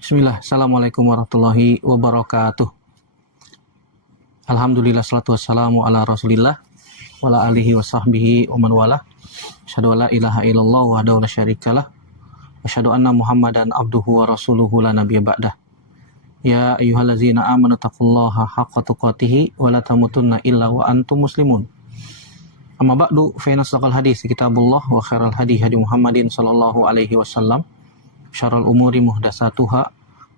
Bismillah, Assalamualaikum warahmatullahi wabarakatuh. Alhamdulillah, salatu wassalamu ala rasulillah wa ala alihi wa sahbihi wa man wala. Asyhadu an la ilaha illallah wahdahu la syarikalah. Asyhadu anna Muhammadan abduhu wa rasuluhu la nabiyya ba'dah. Ya ayyuhallazina amanu taqullaha haqqa tuqatih wa la tamutunna illa wa antum muslimun. Amma ba'du, fa inna asdaqal hadits kitabullah wa khairal hadi hadi Muhammadin sallallahu alaihi wasallam. Syarrul umuri muhdatsatuha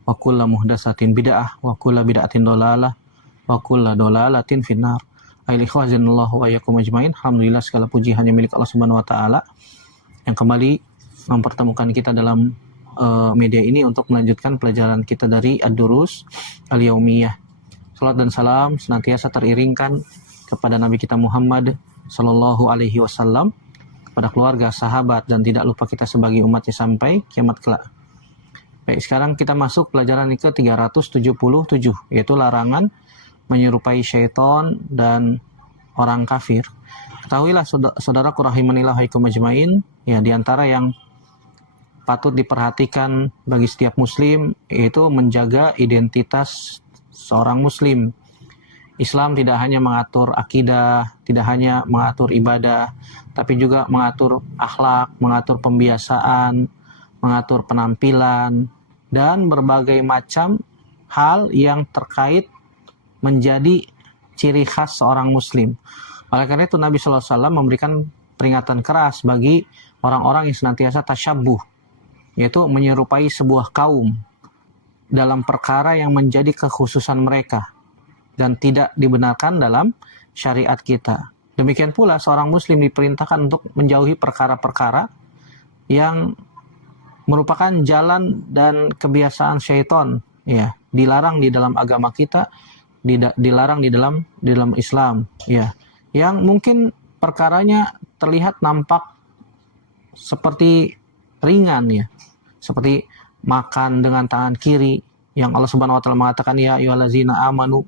wa kullu muhdatsatin bid'ah wa kullu bid'atin dhalalah wa kullu dhalalatin finnar. Ail ikhwazanallahu wa iyyakum ajmain. Alhamdulillah, segala puji hanya milik Allah Subhanahu wa taala yang kembali mempertemukan kita dalam media ini untuk melanjutkan pelajaran kita dari Ad-Durus Al-Yaumiyah. Salat dan salam senantiasa teriringkan kepada Nabi kita Muhammad sallallahu alaihi wasallam, kepada keluarga, sahabat, dan tidak lupa kita sebagai umatnya sampai kiamat kelak. Baik, sekarang kita masuk pelajaran ke 377, yaitu larangan menyerupai syaitan dan orang kafir. Ketahuilah saudaraku rahimanillah haikum ajmain, ya, diantara yang patut diperhatikan bagi setiap muslim yaitu menjaga identitas seorang muslim. Islam tidak hanya mengatur akidah, tidak hanya mengatur ibadah, tapi juga mengatur akhlak, mengatur pembiasaan, mengatur penampilan, dan berbagai macam hal yang terkait menjadi ciri khas seorang muslim. Oleh karena itu Nabi SAW memberikan peringatan keras bagi orang-orang yang senantiasa tasyabbuh, yaitu menyerupai sebuah kaum dalam perkara yang menjadi kekhususan mereka dan tidak dibenarkan dalam syariat kita. Demikian pula seorang muslim diperintahkan untuk menjauhi perkara-perkara yang merupakan jalan dan kebiasaan syaitan, ya, dilarang di dalam agama kita, dilarang di dalam Islam, ya, yang mungkin perkaranya terlihat nampak seperti ringan, ya, seperti makan dengan tangan kiri, yang Allah Subhanahu wa taala mengatakan ya ayyuhallazina amanu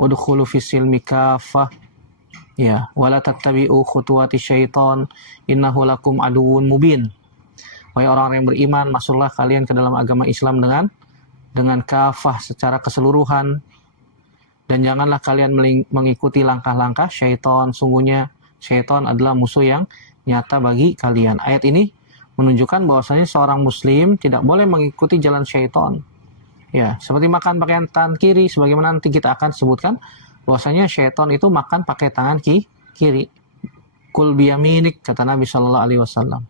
udkhulu fis-silmi kaffah, ya, wala tattabi'u khutuwati syaiton innahu lakum aduwwun mubin. Wahai orang-orang yang beriman, masuklah kalian ke dalam agama Islam dengan kafah, secara keseluruhan, dan janganlah kalian mengikuti langkah-langkah syaitan. Sungguhnya syaitan adalah musuh yang nyata bagi kalian. Ayat ini menunjukkan bahwasanya seorang muslim tidak boleh mengikuti jalan syaitan. Ya, seperti makan pakai tangan kiri, sebagaimana nanti kita akan sebutkan bahwasanya syaitan itu makan pakai tangan kiri. Kul biyaminik, kata Nabi sallallahu alaihi wasallam.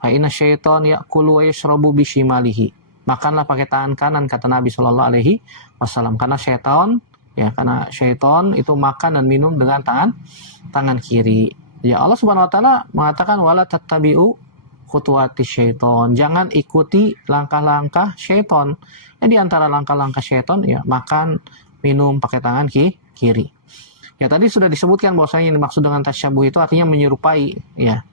Fa inna syaitan ya'kulu wa yashrabu bishimalihi. Makanlah pakai tangan kanan, kata Nabi sallallahu alaihi wasallam. Karena syaitan itu makan dan minum dengan tangan kiri. Ya, Allah Subhanahu wa taala mengatakan wala tattabi'u khutuwati syaiton, jangan ikuti langkah-langkah syaiton. Ya, di antara langkah-langkah syaiton, ya, makan, minum pakai tangan kiri. Ya, tadi sudah disebutkan bahwasanya yang dimaksud dengan tasyabuh itu artinya menyerupai, ya.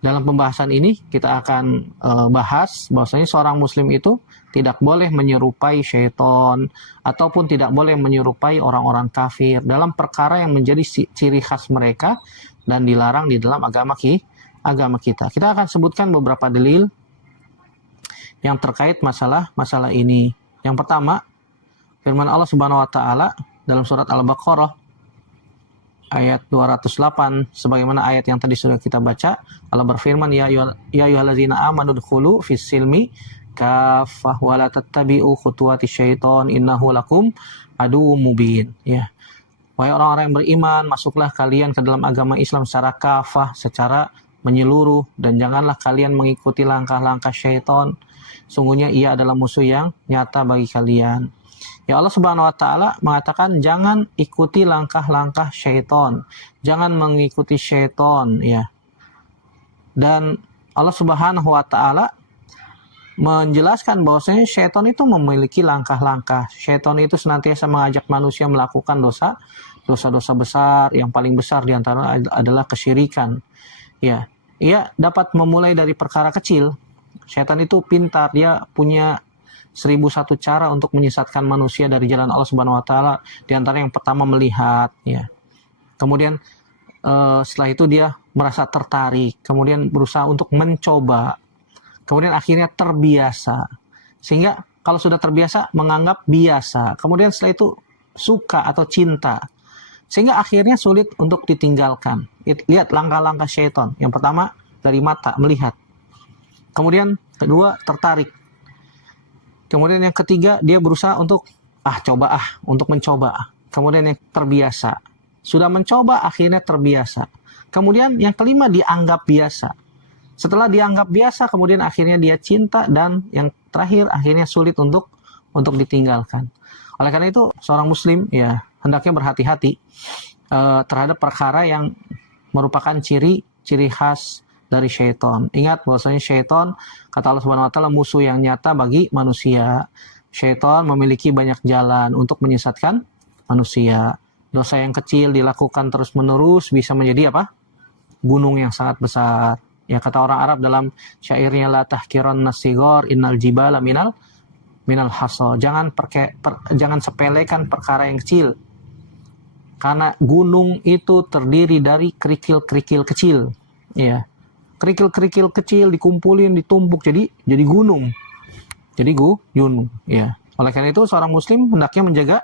Dalam pembahasan ini kita akan bahas bahwasanya seorang muslim itu tidak boleh menyerupai syaiton ataupun tidak boleh menyerupai orang-orang kafir dalam perkara yang menjadi ciri khas mereka dan dilarang di dalam agama kita. Kita akan sebutkan beberapa dalil yang terkait masalah ini. Yang pertama, firman Allah Subhanahu wa taala dalam surat Al-Baqarah ayat 208, sebagaimana ayat yang tadi sudah kita baca. Allah berfirman ya ayyuhallazina amanu udkhulu fis-silmi kaffah wa la tattabi'u khutuwati syaiton innahu lakum aduwwum mubin. Ya. Wahai orang-orang yang beriman, masuklah kalian ke dalam agama Islam secara kafah, secara menyeluruh, dan janganlah kalian mengikuti langkah-langkah syaitan. Sungguhnya ia adalah musuh yang nyata bagi kalian. Ya, Allah Subhanahu wa taala mengatakan jangan ikuti langkah-langkah syaitan. Jangan mengikuti syaitan, ya. Dan Allah Subhanahu wa taala menjelaskan bahwasanya syaitan itu memiliki langkah-langkah. Syaitan itu senantiasa mengajak manusia melakukan dosa-dosa besar. Yang paling besar diantara adalah kesyirikan. Ya, ia dapat memulai dari perkara kecil. Syaitan itu pintar, dia punya 1001 cara untuk menyesatkan manusia dari jalan Allah Subhanahu wa taala. Di antara yang pertama melihat, ya. Kemudian setelah itu dia merasa tertarik, kemudian berusaha untuk mencoba. Kemudian akhirnya terbiasa. Sehingga kalau sudah terbiasa menganggap biasa. Kemudian setelah itu suka atau cinta. Sehingga akhirnya sulit untuk ditinggalkan. Lihat langkah-langkah syaitan. Yang pertama dari mata, melihat. Kemudian kedua tertarik. Kemudian yang ketiga dia berusaha untuk untuk mencoba. Kemudian yang terbiasa. Sudah mencoba akhirnya terbiasa. Kemudian yang kelima dianggap biasa. Setelah dianggap biasa kemudian akhirnya dia cinta, dan yang terakhir akhirnya sulit untuk ditinggalkan. Oleh karena itu seorang muslim ya hendaknya berhati-hati terhadap perkara yang merupakan ciri khas dari syaitan. Ingat bahwasanya syaitan, kata Allah Subhanahu wa taala, musuh yang nyata bagi manusia. Syaitan memiliki banyak jalan untuk menyesatkan manusia. Dosa yang kecil dilakukan terus-menerus bisa menjadi gunung yang sangat besar. Ya, kata orang Arab dalam syairnya, la tahkiranna sigor innal jibala minal hasa. Jangan sepelekan perkara yang kecil. Karena gunung itu terdiri dari kerikil-kerikil kecil. Ya. Kerikil-kerikil kecil dikumpulin, ditumpuk jadi gunung. Jadi gunung, ya. Oleh karena itu seorang muslim hendaknya menjaga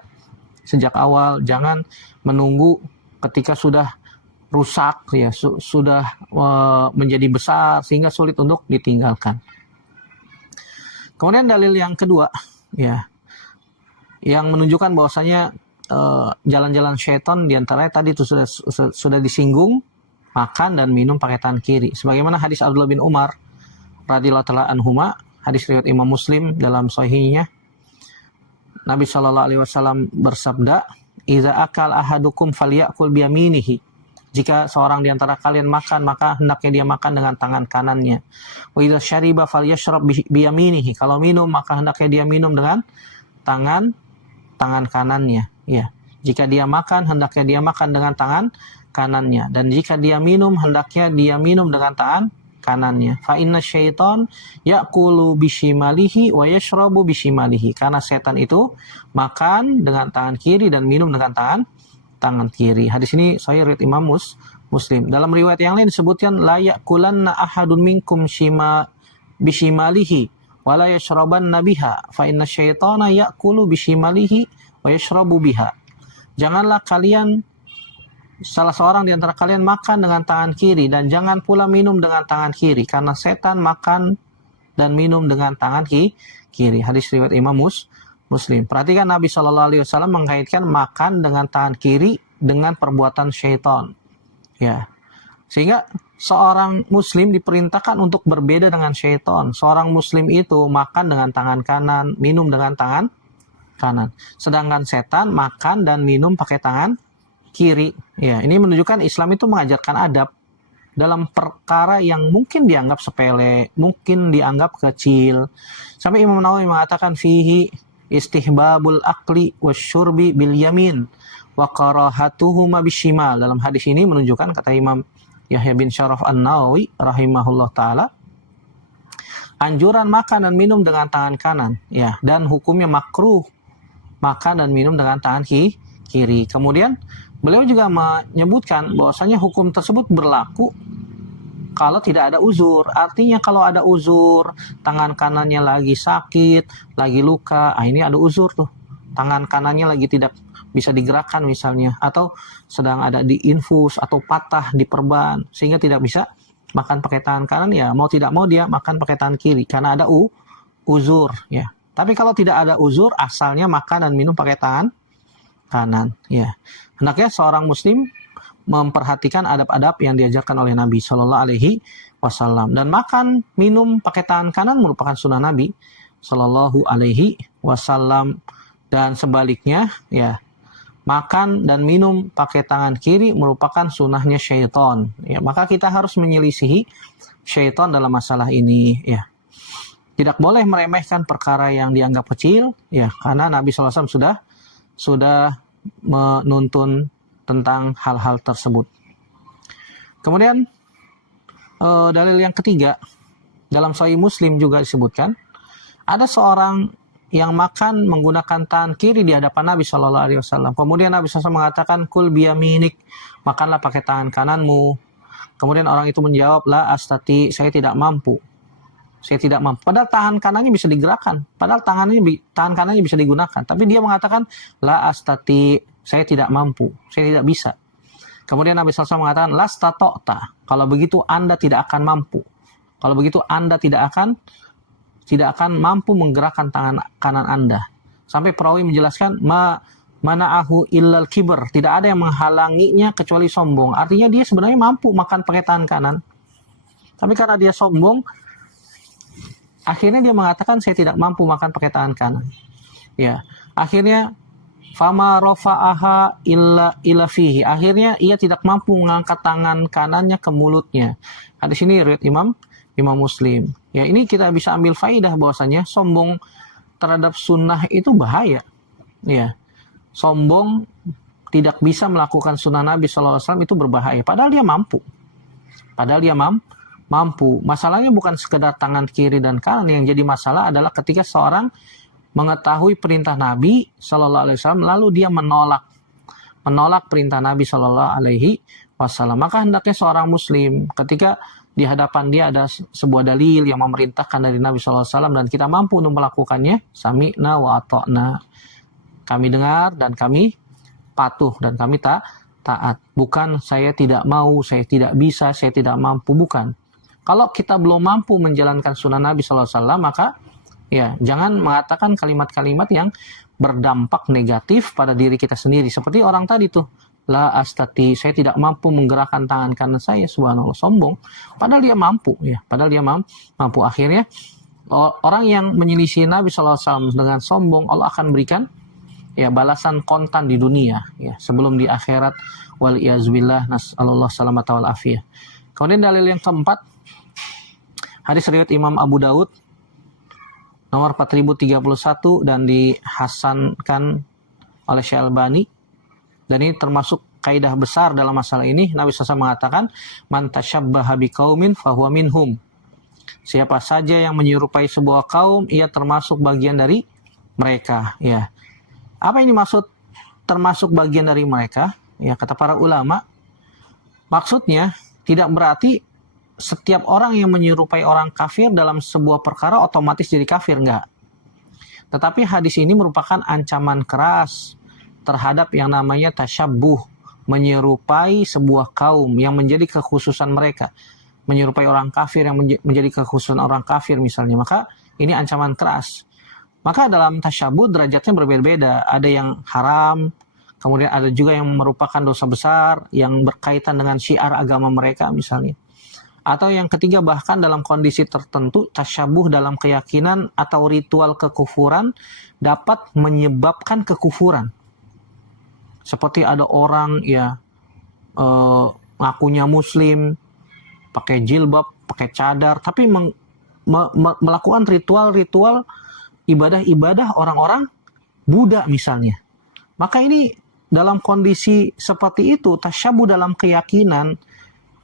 sejak awal, jangan menunggu ketika sudah rusak ya, sudah menjadi besar sehingga sulit untuk ditinggalkan. Kemudian dalil yang kedua ya, yang menunjukkan bahwasanya jalan-jalan syaitan diantaranya tadi itu sudah disinggung, makan dan minum pakai tangan kiri. Sebagaimana hadis Abdullah bin Umar radhiyallahu taala anhuma, hadis riwayat Imam Muslim dalam sahihnya, Nabi Shallallahu alaihi wasallam bersabda, "Idza akal ahadukum falyakul biyaminihi." Jika seorang di antara kalian makan, maka hendaknya dia makan dengan tangan kanannya. Wa idza syariba falyashrab biyaminihi. Kalau minum, maka hendaknya dia minum dengan tangan kanannya, ya. Jika dia makan, hendaknya dia makan dengan tangan kanannya, dan jika dia minum, hendaknya dia minum dengan tangan kanannya. Fa inna syaitan ya'kulu bishimalihi wa yashrabu bishimalihi. Karena setan itu makan dengan tangan kiri dan minum dengan tangan kiri. Hadis ini sahih riwayat Imam Muslim. Dalam riwayat yang lain disebutkan, la ya'kulanna ahadun minkum bishimalihi wa la yashrabanna biha fa inna syaitana ya'kulu bishimalihi wa yashrabu biha. Janganlah salah seorang di antara kalian makan dengan tangan kiri, dan jangan pula minum dengan tangan kiri, karena setan makan dan minum dengan tangan kiri. Hadis riwayat Imam Muslim. Perhatikan Nabi Shallallahu alaihi wasallam mengkaitkan makan dengan tangan kiri dengan perbuatan syaitan. Ya. Sehingga seorang muslim diperintahkan untuk berbeda dengan syaitan. Seorang muslim itu makan dengan tangan kanan, minum dengan tangan kanan. Sedangkan setan makan dan minum pakai tangan kiri. Ya, ini menunjukkan Islam itu mengajarkan adab dalam perkara yang mungkin dianggap sepele, mungkin dianggap kecil. Sampai Imam Nawawi mengatakan fihi istihbabul akli wasyurbi bil yamin wa karahatuhuma bishimal. Dalam hadis ini menunjukkan, kata Imam Yahya bin Syaraf An-Nawawi rahimahullah taala, anjuran makan dan minum dengan tangan kanan, ya, dan hukumnya makruh makan dan minum dengan tangan kiri. Kemudian beliau juga menyebutkan bahwasanya hukum tersebut berlaku kalau tidak ada uzur. Artinya kalau ada uzur, tangan kanannya lagi sakit, lagi luka, ini ada uzur tuh. Tangan kanannya lagi tidak bisa digerakkan misalnya, atau sedang ada di infus atau patah, diperban, sehingga tidak bisa makan pakai tangan kanan, ya mau tidak mau dia makan pakai tangan kiri karena ada uzur, ya. Tapi kalau tidak ada uzur, asalnya makan dan minum pakai tangan kanan, ya. Hendaknya seorang muslim memperhatikan adab-adab yang diajarkan oleh Nabi Shallallahu alaihi wasallam, dan makan minum pakai tangan kanan merupakan sunnah Nabi Shallallahu alaihi wasallam, dan sebaliknya, ya, makan dan minum pakai tangan kiri merupakan sunnahnya syaitan, ya. Maka kita harus menyelisihi syaitan dalam masalah ini, ya. Tidak boleh meremehkan perkara yang dianggap kecil, ya, karena Nabi Shallallahu alaihi wasallam sudah menuntun tentang hal-hal tersebut. Kemudian dalil yang ketiga, dalam Sahih Muslim juga disebutkan, ada seorang yang makan menggunakan tangan kiri di hadapan Nabi Shallallahu alaihi wasallam. Kemudian Nabi SAW mengatakan, kul biyaminik, makanlah pakai tangan kananmu. Kemudian orang itu menjawab, la astati, saya tidak mampu. saya tidak mampu. Padahal tangan kanannya bisa digerakkan, padahal tangan kanannya bisa digunakan, tapi dia mengatakan la astati, saya tidak mampu, saya tidak bisa. Kemudian Nabi SAW mengatakan lastatota, kalau begitu Anda tidak akan mampu. Kalau begitu Anda tidak akan mampu menggerakkan tangan kanan Anda. Sampai perawi menjelaskan mana'ahu illal kibr, tidak ada yang menghalanginya kecuali sombong. Artinya dia sebenarnya mampu makan pakai tangan kanan, tapi karena dia sombong, akhirnya dia mengatakan saya tidak mampu makan pakai tangan kanan. Ya, akhirnya fama rafa'aha illa fihi. Akhirnya ia tidak mampu mengangkat tangan kanannya ke mulutnya. Hadis ini riwayat Imam Muslim. Ya, ini kita bisa ambil faidah bahwasanya sombong terhadap sunnah itu bahaya. Ya. Sombong tidak bisa melakukan sunnah Nabi SAW itu berbahaya. Padahal dia mampu. Mampu. Masalahnya bukan sekedar tangan kiri dan kanan. Yang jadi masalah adalah ketika seorang mengetahui perintah Nabi SAW lalu dia menolak perintah Nabi SAW. Maka hendaknya seorang Muslim ketika di hadapan dia ada sebuah dalil yang memerintahkan dari Nabi SAW dan kita mampu untuk melakukannya, sami'na wa ata'na. Kami dengar dan kami patuh dan kami taat. Bukan saya tidak mau, saya tidak bisa, saya tidak mampu, bukan. Kalau kita belum mampu menjalankan sunnah Nabi SAW, maka ya jangan mengatakan kalimat-kalimat yang berdampak negatif pada diri kita sendiri. Seperti orang tadi tuh, la astati, saya tidak mampu menggerakkan tangan kanan saya, subhanallah, sombong. Padahal dia mampu, ya. Padahal dia mampu. Akhirnya orang yang menyelisih Nabi SAW dengan sombong, Allah akan berikan ya balasan kontan di dunia, ya, sebelum di akhirat. Wal iyazbillah, nas'alullah salamata wal afiyah. Kemudian dalil yang keempat, hadis riwayat Imam Abu Daud nomor 4031 dan dihasankan oleh Syekh Albani. Dan ini termasuk kaidah besar dalam masalah ini. Nabi SAW mengatakan, man tasyabbaha biqaumin fahuwa minhum. Siapa saja yang menyerupai sebuah kaum, ia termasuk bagian dari mereka. Ya. Apa ini maksud termasuk bagian dari mereka? Ya, kata para ulama, maksudnya tidak berarti setiap orang yang menyerupai orang kafir dalam sebuah perkara otomatis jadi kafir, enggak. Tetapi hadis ini merupakan ancaman keras terhadap yang namanya tasyabbuh, menyerupai sebuah kaum yang menjadi kekhususan mereka, menyerupai orang kafir yang menjadi kekhususan orang kafir misalnya, maka ini ancaman keras. Maka dalam tasyabbuh derajatnya berbeda-beda, ada yang haram, kemudian ada juga yang merupakan dosa besar yang berkaitan dengan syiar agama mereka misalnya. Atau yang ketiga, bahkan dalam kondisi tertentu, tasyabuh dalam keyakinan atau ritual kekufuran dapat menyebabkan kekufuran. Seperti ada orang ya ngakunya muslim, pakai jilbab, pakai cadar, tapi melakukan ritual-ritual ibadah-ibadah orang-orang Buddha misalnya. Maka ini dalam kondisi seperti itu, tasyabuh dalam keyakinan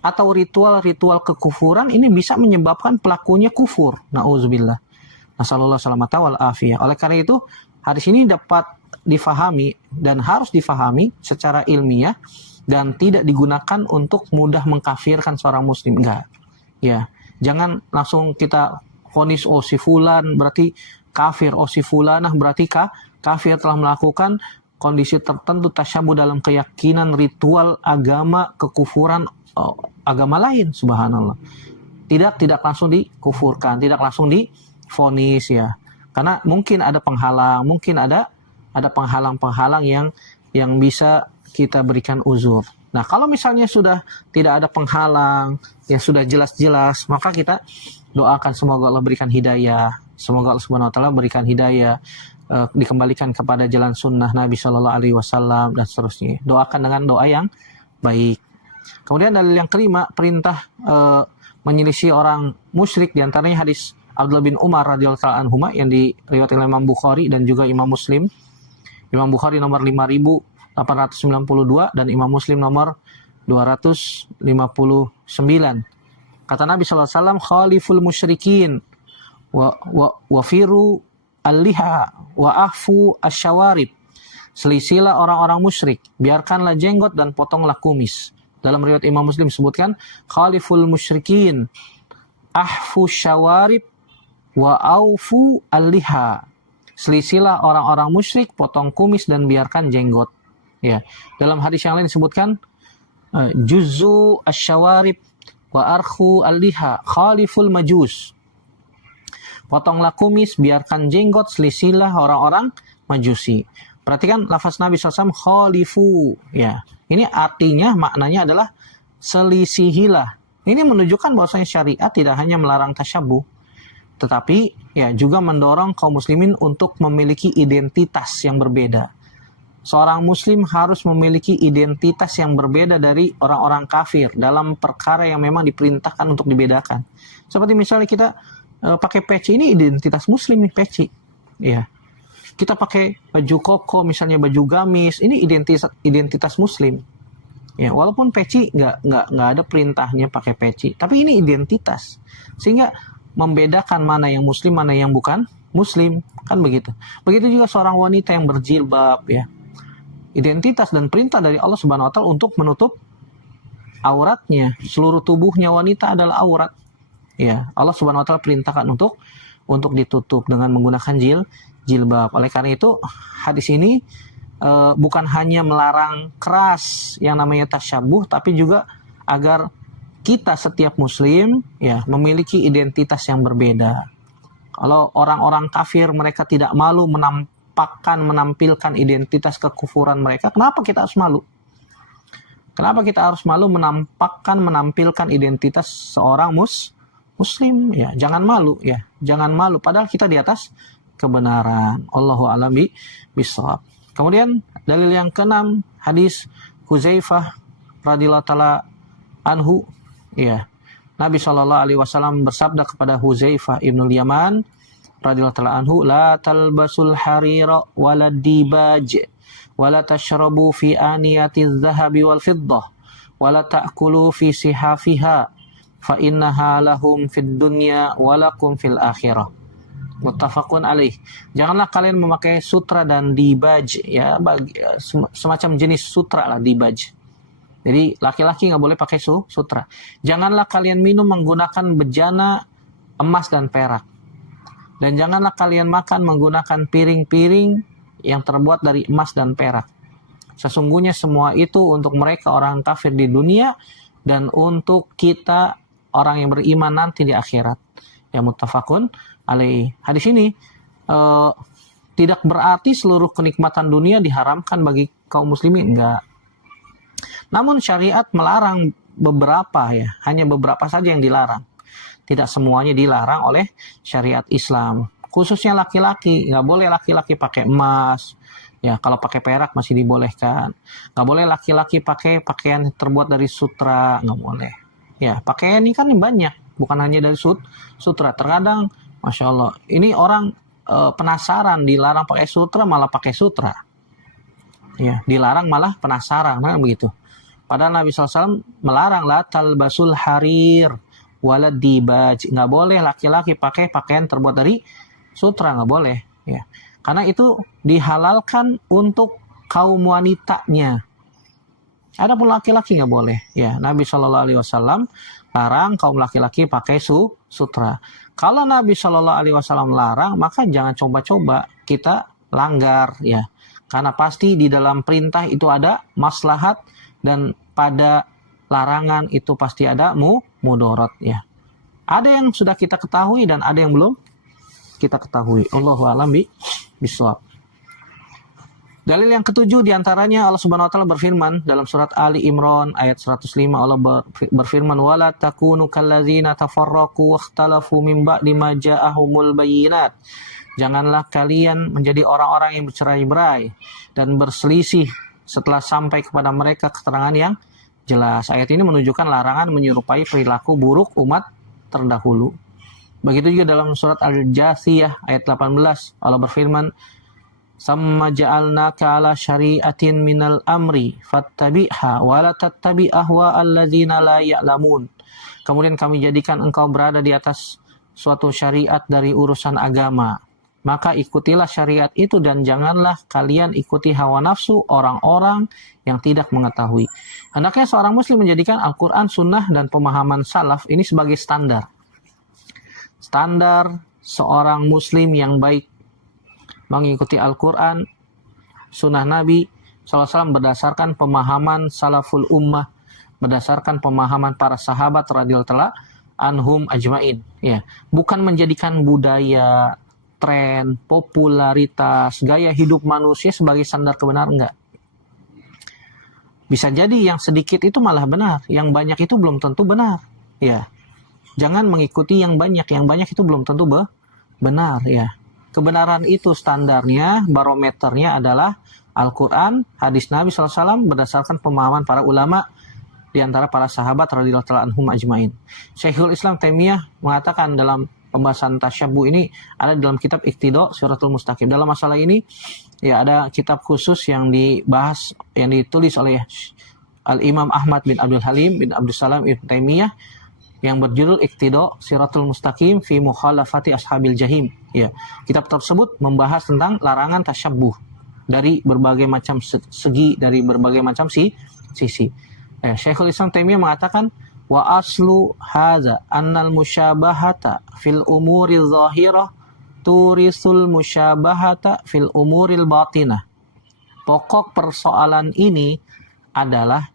atau ritual-ritual kekufuran ini bisa menyebabkan pelakunya kufur. Na'udzubillah. Nasallallahu salamata wal afiyah. Oleh karena itu, hadis ini dapat difahami dan harus difahami secara ilmiah dan tidak digunakan untuk mudah mengkafirkan seorang muslim. Enggak. Ya, jangan langsung kita vonis si fulan berarti kafir, si fulanah berarti kafir telah melakukan kondisi tertentu tasyabuh dalam keyakinan, ritual agama, kekufuran agama lain, subhanallah. Tidak langsung dikufurkan, tidak langsung divonis ya. Karena mungkin ada penghalang, mungkin ada penghalang-penghalang yang bisa kita berikan uzur. Nah, kalau misalnya sudah tidak ada penghalang, yang sudah jelas-jelas, maka kita doakan semoga Allah berikan hidayah, semoga Allah Subhanahu wa taala berikan hidayah, dikembalikan kepada jalan sunnah Nabi Shallallahu Alaihi Wasallam dan seterusnya. Doakan dengan doa yang baik. Kemudian dalil yang kelima, perintah menyelisih orang musyrik, diantaranya hadis Abdullah bin Umar radhiyallahu anhuma yang diriwayatkan oleh Imam Bukhari dan juga Imam Muslim. Imam Bukhari nomor 5892 dan Imam Muslim nomor 259. Kata Nabi sallallahu alaihi wasallam, khaliful musyrikin wa firu al-liha wa afu asyawarib. Selisilah orang-orang musyrik, biarkanlah jenggot dan potonglah kumis. Dalam riwayat Imam Muslim disebutkan khaliful musyrikin ahfu syawarib Wa aufu al-liha. Selisilah orang-orang musyrik, potong kumis dan biarkan jenggot. Ya. Dalam hadis yang lain disebutkan juzu asyawarib wa arkhu al-liha khaliful majus. Potonglah kumis, biarkan jenggot, selisilah orang-orang Majusi. Perhatikan lafaz Nabi SAW khalifu. Ya. Ini artinya, maknanya adalah selisihilah. Ini menunjukkan bahwasanya syariat tidak hanya melarang tasyabuh, tetapi ya juga mendorong kaum muslimin untuk memiliki identitas yang berbeda. Seorang muslim harus memiliki identitas yang berbeda dari orang-orang kafir dalam perkara yang memang diperintahkan untuk dibedakan. Seperti misalnya kita pakai peci, ini identitas muslim nih, peci. Ya. Kita pakai baju koko, misalnya baju gamis, ini identitas muslim. Ya, walaupun peci nggak ada perintahnya pakai peci, tapi ini identitas. Sehingga membedakan mana yang muslim, mana yang bukan muslim, kan begitu. Begitu juga seorang wanita yang berjilbab, ya. Identitas dan perintah dari Allah Subhanahu wa taala untuk menutup auratnya. Seluruh tubuhnya wanita adalah aurat. Ya, Allah Subhanahu wa taala perintahkan untuk ditutup dengan menggunakan jilbab. Oleh karena itu, hadis ini bukan hanya melarang keras yang namanya tasyabuh, tapi juga agar kita setiap muslim ya memiliki identitas yang berbeda. Kalau orang-orang kafir mereka tidak malu menampilkan identitas kekufuran mereka, kenapa kita harus malu? Kenapa kita harus malu menampilkan identitas seorang muslim? Ya, jangan malu ya, jangan malu. Padahal kita di atas kebenaran. Allahu a'lam bishawab. Kemudian dalil yang keenam, hadis Hudzaifah radhiyallahu taala anhu, ya. Nabi SAW bersabda kepada Hudzaifah ibnul Yaman radhiyallahu taala anhu, la talbasul harira wala dibaj wala tashrabu fi aniyatiz zahabi wal fiddah wala ta'kulu fi sihafiha fa innaha lahum fid dunya wa lakum fil akhirah. Muttafaqun alaih. Janganlah kalian memakai sutra dan dibaj, ya, semacam jenis sutra lah, dibaj. Jadi laki-laki nggak boleh pakai sutra. Janganlah kalian minum menggunakan bejana emas dan perak. Dan janganlah kalian makan menggunakan piring-piring yang terbuat dari emas dan perak. Sesungguhnya semua itu untuk mereka orang kafir di dunia dan untuk kita orang yang beriman nanti di akhirat. Ya, muttafaqun alaih. Hadis ini tidak berarti seluruh kenikmatan dunia diharamkan bagi kaum muslimin, enggak. Namun syariat melarang beberapa, ya, hanya beberapa saja yang dilarang. Tidak semuanya dilarang oleh syariat Islam. Khususnya laki-laki, nggak boleh laki-laki pakai emas. Ya, kalau pakai perak masih dibolehkan. Nggak boleh laki-laki pakai pakaian terbuat dari sutra, nggak boleh. Ya, pakaian ini kan banyak, bukan hanya dari sutra. Terkadang Masya Allah, ini orang penasaran, dilarang pakai sutra malah pakai sutra. Ya, dilarang malah penasaran, kan begitu. Padahal Nabi SAW melarang la talbasul harir walad dibaj. Nggak boleh laki-laki pakai pakaian terbuat dari sutra, nggak boleh. Ya, karena itu dihalalkan untuk kaum wanitanya. Adapun laki-laki nggak boleh. Ya, Nabi SAW larang kaum laki-laki pakai sutra. Kalau Nabi SAW larang, maka jangan coba-coba kita langgar, ya. Karena pasti di dalam perintah itu ada maslahat dan pada larangan itu pasti ada mudorot, ya. Ada yang sudah kita ketahui dan ada yang belum kita ketahui. Allahu a'lam bishawab. Dalil yang ketujuh diantaranya Allah Subhanahu wa taala berfirman dalam surat Ali Imran ayat 105. Allah berfirman, wala takunu kallazina tafarraqu wakhtalafu min ba'di ma ja'ahumul bayyinat. Janganlah kalian menjadi orang-orang yang bercerai-berai dan berselisih setelah sampai kepada mereka keterangan yang jelas. Ayat ini menunjukkan larangan menyerupai perilaku buruk umat terdahulu. Begitu juga dalam surat Al-Jathiyah ayat 18. Allah berfirman, Samma ja'alnaka ala syari'atin minal amri fattabi'ha wa la tattabi' ahwa alladzina la ya'lamun. Kemudian kami jadikan engkau berada di atas suatu syariat dari urusan agama. Maka ikutilah syariat itu dan janganlah kalian ikuti hawa nafsu orang-orang yang tidak mengetahui. Hendaknya seorang muslim menjadikan Al-Quran, Sunnah, dan pemahaman salaf ini sebagai standar seorang muslim yang baik mengikuti Al-Quran, sunnah Nabi SAW berdasarkan pemahaman salaful ummah, berdasarkan pemahaman para sahabat radhiyallahu anhum ajmain. Ya, bukan menjadikan budaya, tren, popularitas, gaya hidup manusia sebagai standar kebenaran, enggak. Bisa jadi yang sedikit itu malah benar, yang banyak itu belum tentu benar. Ya, jangan mengikuti yang banyak itu belum tentu benar. Ya, kebenaran itu standarnya, barometernya adalah Al-Quran, hadis Nabi SAW berdasarkan pemahaman para ulama di antara para sahabat radhiyallahu anhum ajmain. Syekhul Islam Taimiyah mengatakan dalam pembahasan tasyabbuh ini, ada dalam kitab Iqtida Shiratal Mustaqim. Dalam masalah ini ya ada kitab khusus yang dibahas, yang ditulis oleh Al-Imam Ahmad bin Abdul Halim bin Abdul Salam Ibn Taimiyah yang berjudul Iqtida Shiratal Mustaqim fi Mukhalafati Ashabil Jahim. Ya, kitab tersebut membahas tentang larangan tasyabbuh dari berbagai macam segi, dari berbagai macam sisi. Syekhul Islam Taimiyah mengatakan wa aslu hadza annal musyabahata fil umuri zahirah turisul musyabahata fil umuril batinah. Pokok persoalan ini adalah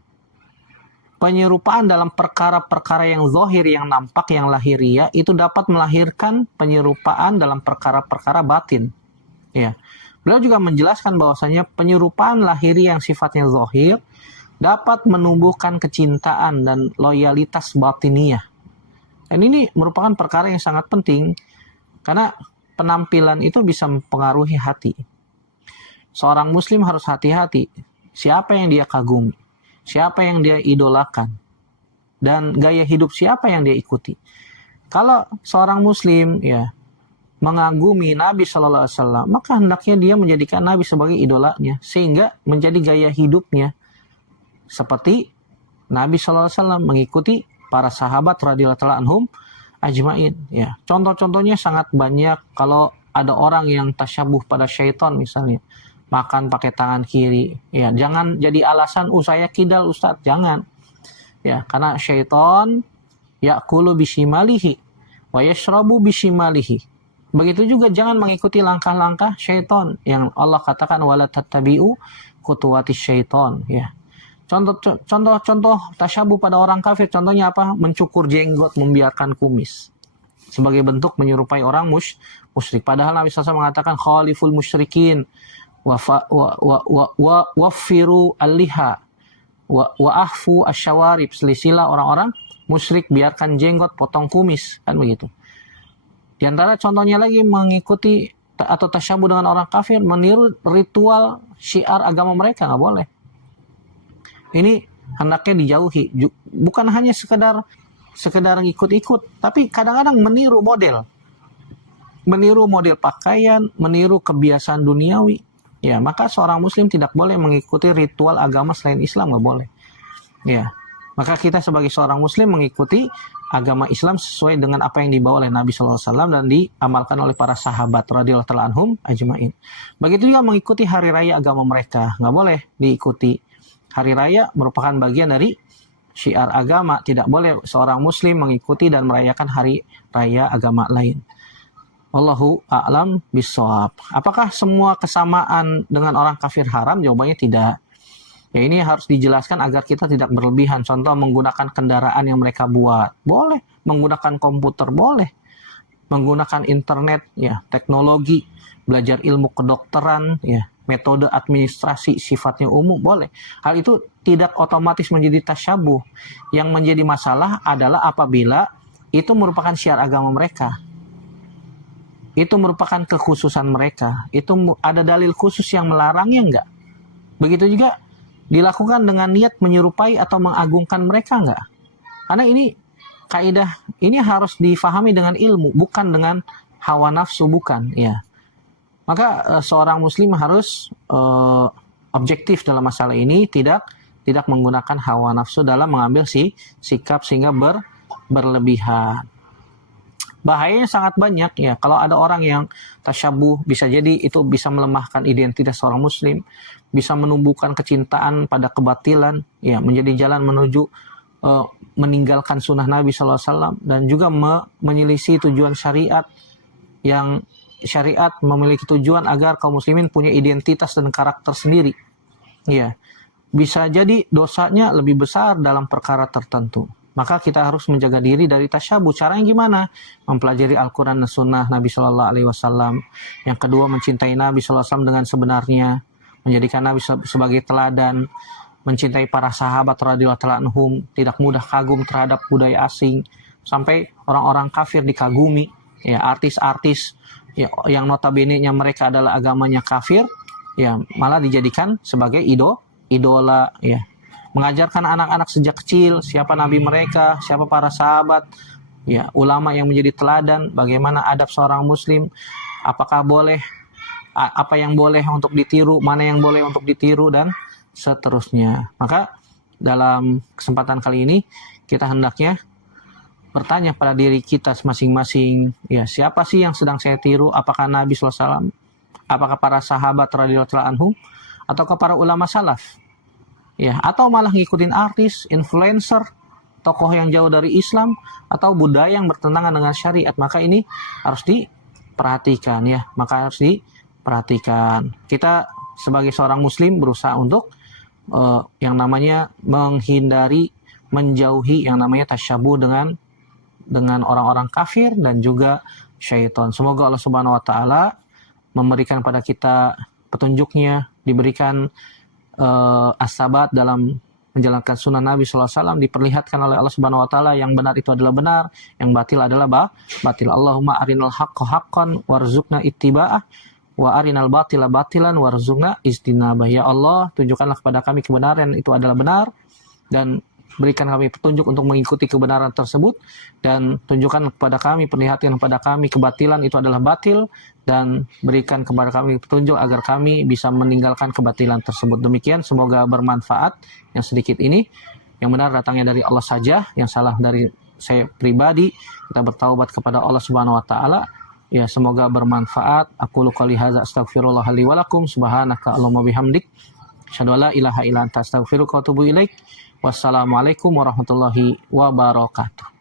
penyerupaan dalam perkara-perkara yang zahir, yang nampak, yang lahiriah itu dapat melahirkan penyerupaan dalam perkara-perkara batin. Ya. Beliau juga menjelaskan bahwasanya penyerupaan lahiriah yang sifatnya zahir dapat menumbuhkan kecintaan dan loyalitas batiniah. Dan ini merupakan perkara yang sangat penting karena penampilan itu bisa mempengaruhi hati. Seorang muslim harus hati-hati siapa yang dia kagumi, siapa yang dia idolakan, dan gaya hidup siapa yang dia ikuti. Kalau seorang muslim ya mengagumi Nabi Shallallahu Alaihi Wasallam, maka hendaknya dia menjadikan Nabi sebagai idolanya, sehingga menjadi gaya hidupnya seperti Nabi Shallallahu Alaihi Wasallam, mengikuti para sahabat radhiyallahu anhum ajmain. Ya, contoh-contohnya sangat banyak. Kalau ada orang yang tasyabuh pada syaitan misalnya, makan pakai tangan kiri, ya jangan jadi alasan saya kidal Ustaz, jangan. Ya, karena syaitan ya'kulu bishimalihi wa yashrabu bishimalihi. Begitu juga jangan mengikuti langkah-langkah syaitan yang Allah katakan wala tattabi'u khutuwati syaitan. Ya. Contoh tasyabuh pada orang kafir, contohnya apa? Mencukur jenggot, membiarkan kumis sebagai bentuk menyerupai orang musyrik. Padahal Nabi SAW mengatakan khaliful musyrikin wafiru al-liha wa ahfu asyawarib, selisilah orang-orang musyrik, biarkan jenggot, potong kumis, kan begitu. Di antara contohnya lagi mengikuti atau tasyabuh dengan orang kafir, meniru ritual syiar agama mereka, nggak boleh. Ini hendaknya dijauhi. Bukan hanya sekedar ikut-ikut, tapi kadang-kadang meniru model pakaian, meniru kebiasaan duniawi. Ya, maka seorang muslim tidak boleh mengikuti ritual agama selain Islam, nggak boleh. Ya, maka kita sebagai seorang muslim mengikuti agama Islam sesuai dengan apa yang dibawa oleh Nabi SAW dan diamalkan oleh para sahabat radhiyallahu anhum ajmain. Begitu juga mengikuti hari raya agama mereka, nggak boleh diikuti. Hari raya merupakan bagian dari syiar agama. Tidak boleh seorang muslim mengikuti dan merayakan hari raya agama lain. Wallahu a'lam bishawab. Apakah semua kesamaan dengan orang kafir haram? Jawabannya tidak. Ya, ini harus dijelaskan agar kita tidak berlebihan. Contoh, menggunakan kendaraan yang mereka buat, boleh. Menggunakan komputer, boleh. Menggunakan internet, ya, teknologi, belajar ilmu kedokteran, ya, metode administrasi sifatnya umum, boleh. Hal itu tidak otomatis menjadi tasyabuh. Yang menjadi masalah adalah apabila itu merupakan syiar agama mereka. Itu merupakan kekhususan mereka. Itu ada dalil khusus yang melarangnya enggak? Begitu juga dilakukan dengan niat menyerupai atau mengagungkan mereka enggak? Karena ini kaidah ini harus difahami dengan ilmu, bukan dengan hawa nafsu, bukan, ya. Maka seorang muslim harus objektif dalam masalah ini, tidak menggunakan hawa nafsu dalam mengambil sikap sehingga berlebihan. Bahayanya sangat banyak, ya. Kalau ada orang yang tasyabuh, bisa jadi itu bisa melemahkan identitas seorang muslim, bisa menumbuhkan kecintaan pada kebatilan, ya, menjadi jalan menuju meninggalkan sunnah Nabi SAW, dan juga menyelisih tujuan syariat, yang syariat memiliki tujuan agar kaum muslimin punya identitas dan karakter sendiri. Ya, bisa jadi dosanya lebih besar dalam perkara tertentu. Maka kita harus menjaga diri dari tasyabuh. Caranya gimana? Mempelajari Al-Quran dan Sunnah Nabi Shallallahu Alaihi Wasallam. Yang kedua, mencintai Nabi Shallallahu Alaihi Wasallam dengan sebenarnya, menjadikan Nabi sebagai teladan, mencintai para sahabat radhiyallahu ta'ala anhum, tidak mudah kagum terhadap budaya asing, sampai orang-orang kafir dikagumi. Ya, artis-artis ya, yang notabene-nya mereka adalah agamanya kafir, ya malah dijadikan sebagai idola, ya. Mengajarkan anak-anak sejak kecil siapa nabi mereka, siapa para sahabat, ya, ulama yang menjadi teladan, bagaimana adab seorang muslim, apakah boleh, apa yang boleh untuk ditiru, mana yang boleh untuk ditiru, dan seterusnya. Maka dalam kesempatan kali ini kita hendaknya bertanya pada diri kita masing-masing, ya, siapa sih yang sedang saya tiru? Apakah Nabi SAW, apakah para sahabat radhiyallahu anhum, ataukah para ulama salaf? Ya, atau malah ngikutin artis, influencer, tokoh yang jauh dari Islam, atau budaya yang bertentangan dengan syariat. Maka ini harus diperhatikan, ya. Maka harus diperhatikan. Kita sebagai seorang muslim berusaha untuk yang namanya menghindari, menjauhi yang namanya tasyabuh dengan orang-orang kafir dan juga syaitan. Semoga Allah Subhanahu wa taala memberikan pada kita petunjuknya, diberikan as-sabat dalam menjalankan sunnah Nabi SAW, diperlihatkan oleh Allah Subhanahu wa taala yang benar itu adalah benar, yang batil adalah batil. Allahumma arinal haqqa haqqan warzuqna ittiba'ah wa arinal batila batilan warzuqna ijtinabah. Ya Allah, tunjukkanlah kepada kami kebenaran itu adalah benar, dan berikan kami petunjuk untuk mengikuti kebenaran tersebut, dan tunjukkan kepada kami, perlihatkan kepada kami kebatilan itu adalah batil, dan berikan kepada kami petunjuk agar kami bisa meninggalkan kebatilan tersebut. Demikian, semoga bermanfaat. Yang sedikit ini, yang benar datangnya dari Allah saja, yang salah dari saya pribadi. Kita bertaubat kepada Allah Subhanahu wa taala. Ya, semoga bermanfaat. Aku qouli hadza astaghfirullah li wa lakum, subhanaka allahumma bihamdik, asyhadu an la ilaha illa anta astaghfiruka wa atubu ilaik. Wassalamualaikum warahmatullahi wabarakatuh.